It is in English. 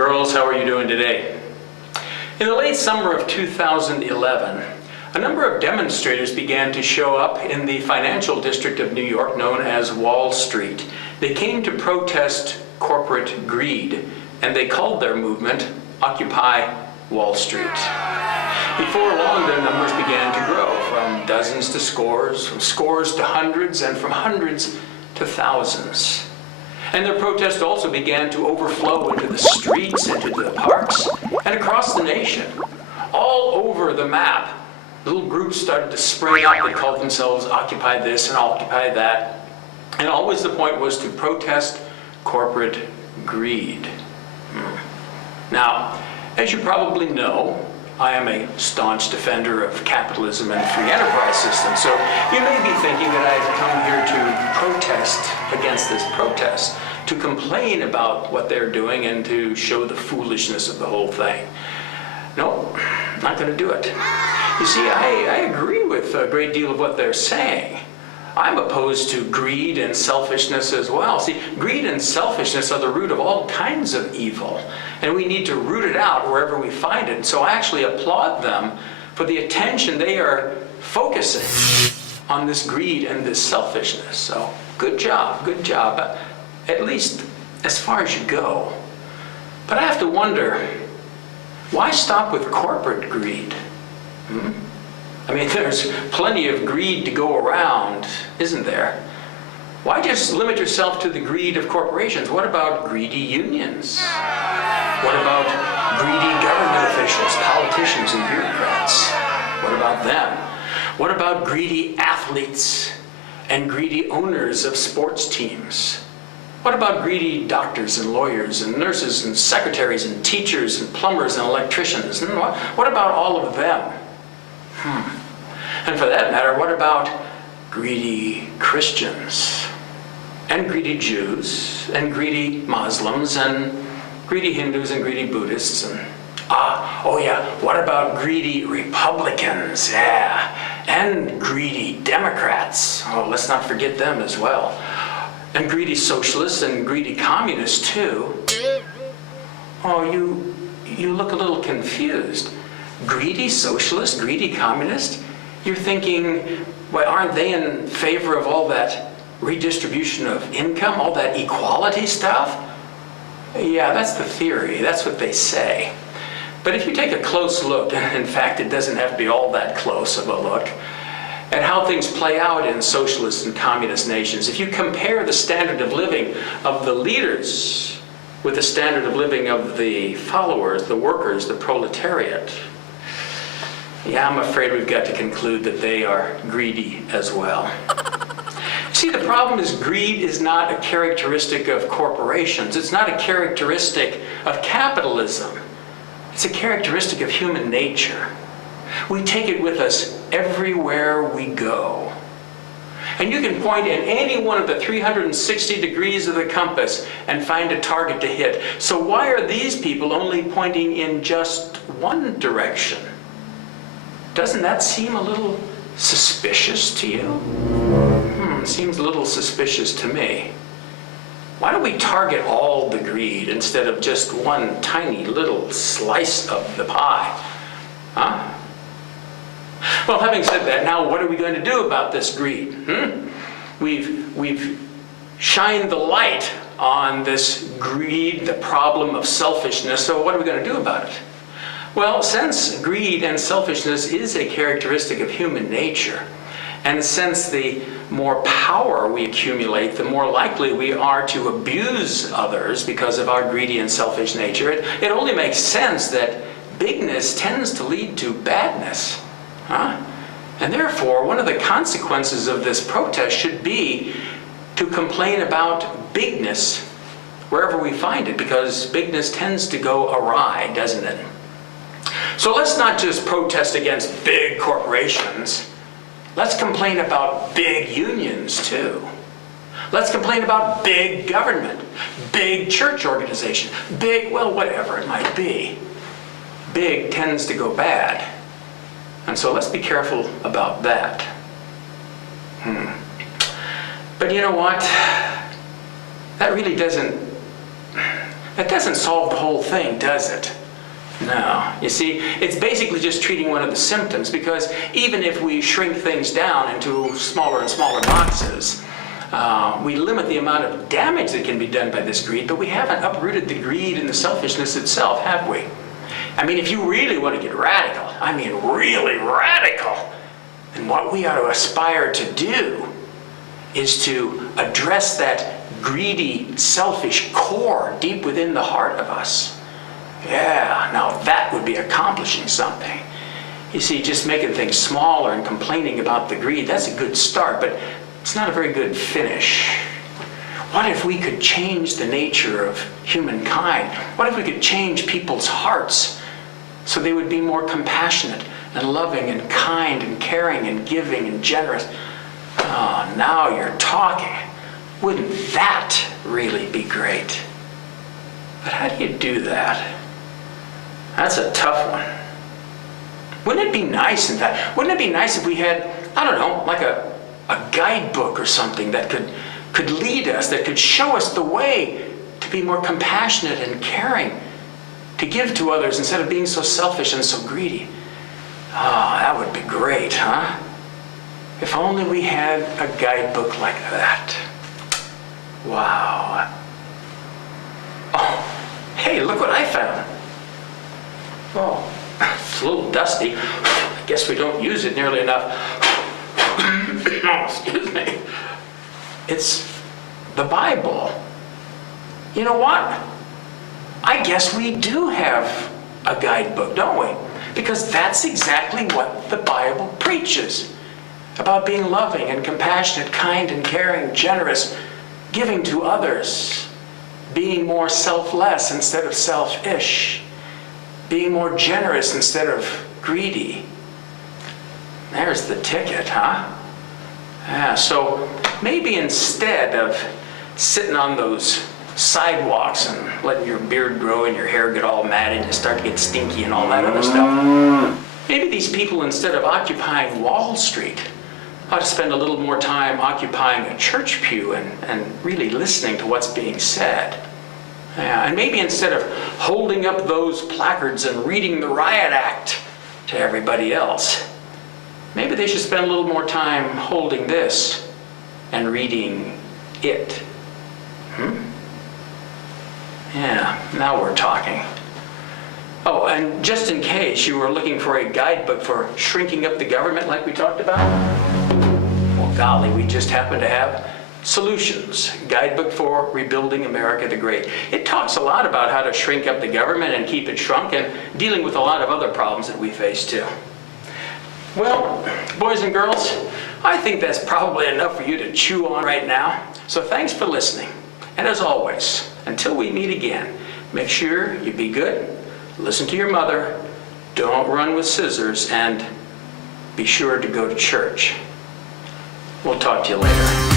girls, how are you doing today? In the late summer of 2011, a number of demonstrators began to show up in the financial district of New York known as Wall Street. They came to protest corporate greed, and they called their movement Occupy Wall Street. Before long, their numbers began to grow, from dozens to scores, from scores to hundreds, and from hundreds to thousands. And their protest also began to overflow into the streets, into the parks, and across the nation. All over the map, little groups started to spring up that called themselves Occupy this and Occupy that. And always the point was to protest corporate greed. Now, as you probably know, I am a staunch defender of capitalism and free enterprise systems, so you may be thinking that I've come here to protest against this protest, to complain about what they're doing and to show the foolishness of the whole thing. No, not going to do it. You see, I agree with a great deal of what they're saying. I'm opposed to greed and selfishness as well. See, greed and selfishness are the root of all kinds of evil, and we need to root it out wherever we find it. And so I actually applaud them for the attention they are focusing on this greed and this selfishness. So good job, at least as far as you go. But I have to wonder, why stop with corporate greed? I mean, there's plenty of greed to go around, isn't there? Why just limit yourself to the greed of corporations? What about greedy unions? What about greedy government officials, politicians, and bureaucrats? What about them? What about greedy athletes and greedy owners of sports teams? What about greedy doctors and lawyers and nurses and secretaries and teachers and plumbers and electricians? And what about all of them? And for that matter, what about greedy Christians and greedy Jews and greedy Muslims and greedy Hindus and greedy Buddhists and what about greedy Republicans? Yeah, and greedy Democrats. Oh, let's not forget them as well. And greedy socialists and greedy communists too. Oh, you look a little confused. Greedy socialist, greedy communist? You're thinking, well, aren't they in favor of all that redistribution of income, all that equality stuff? Yeah, that's the theory. That's what they say. But if you take a close look, and in fact it doesn't have to be all that close of a look, at how things play out in socialist and communist nations, if you compare the standard of living of the leaders with the standard of living of the followers, the workers, the proletariat, yeah, I'm afraid we've got to conclude that they are greedy as well. See, the problem is greed is not a characteristic of corporations. It's not a characteristic of capitalism. It's a characteristic of human nature. We take it with us everywhere we go. And you can point in any one of the 360 degrees of the compass and find a target to hit. So why are these people only pointing in just one direction? Doesn't that seem a little suspicious to you? Seems a little suspicious to me. Why don't we target all the greed instead of just one tiny little slice of the pie? Huh? Well, having said that, now what are we going to do about this greed? We've shined the light on this greed, the problem of selfishness, so what are we going to do about it? Well, since greed and selfishness is a characteristic of human nature, and since the more power we accumulate, the more likely we are to abuse others because of our greedy and selfish nature, it only makes sense that bigness tends to lead to badness. And therefore, one of the consequences of this protest should be to complain about bigness wherever we find it, because bigness tends to go awry, doesn't it? So let's not just protest against big corporations. Let's complain about big unions too. Let's complain about big government, big church organization, big, well, whatever it might be. Big tends to go bad. And so let's be careful about that. But you know what? That That doesn't solve the whole thing, does it? No. You see, it's basically just treating one of the symptoms, because even if we shrink things down into smaller and smaller boxes, we limit the amount of damage that can be done by this greed, but we haven't uprooted the greed and the selfishness itself, have we? I mean, if you really want to get radical, I mean really radical, then what we ought to aspire to do is to address that greedy, selfish core deep within the heart of us. Yeah, now that would be accomplishing something. You see, just making things smaller and complaining about the greed, that's a good start, but it's not a very good finish. What if we could change the nature of humankind? What if we could change people's hearts so they would be more compassionate and loving and kind and caring and giving and generous? Oh, now you're talking. Wouldn't that really be great? But how do you do that? That's a tough one. Wouldn't it be nice, in fact, wouldn't it be nice if we had, I don't know, like a guidebook or something that could lead us, that could show us the way to be more compassionate and caring, to give to others instead of being so selfish and so greedy? Oh, that would be great, huh? If only we had a guidebook like that. Wow. Oh, hey, look what I found. Oh, it's a little dusty. I guess we don't use it nearly enough. Oh, excuse me. It's the Bible. You know what? I guess we do have a guidebook, don't we? Because that's exactly what the Bible preaches. About being loving and compassionate, kind and caring, generous, giving to others, being more selfless instead of selfish, being more generous instead of greedy. There's the ticket, huh? Yeah, so maybe instead of sitting on those sidewalks and letting your beard grow and your hair get all matted and start to get stinky and all that other stuff, maybe these people, instead of occupying Wall Street, ought to spend a little more time occupying a church pew and really listening to what's being said. Yeah, and maybe instead of holding up those placards and reading the riot act to everybody else, maybe they should spend a little more time holding this and reading it. Yeah, now we're talking. Oh, and just in case you were looking for a guidebook for shrinking up the government like we talked about, well, golly, we just happen to have Solutions, Guidebook for Rebuilding America the Great. It talks a lot about how to shrink up the government and keep it shrunk, and dealing with a lot of other problems that we face too. Well, boys and girls, I think that's probably enough for you to chew on right now. So thanks for listening. And as always, until we meet again, make sure you be good, listen to your mother, don't run with scissors, and be sure to go to church. We'll talk to you later.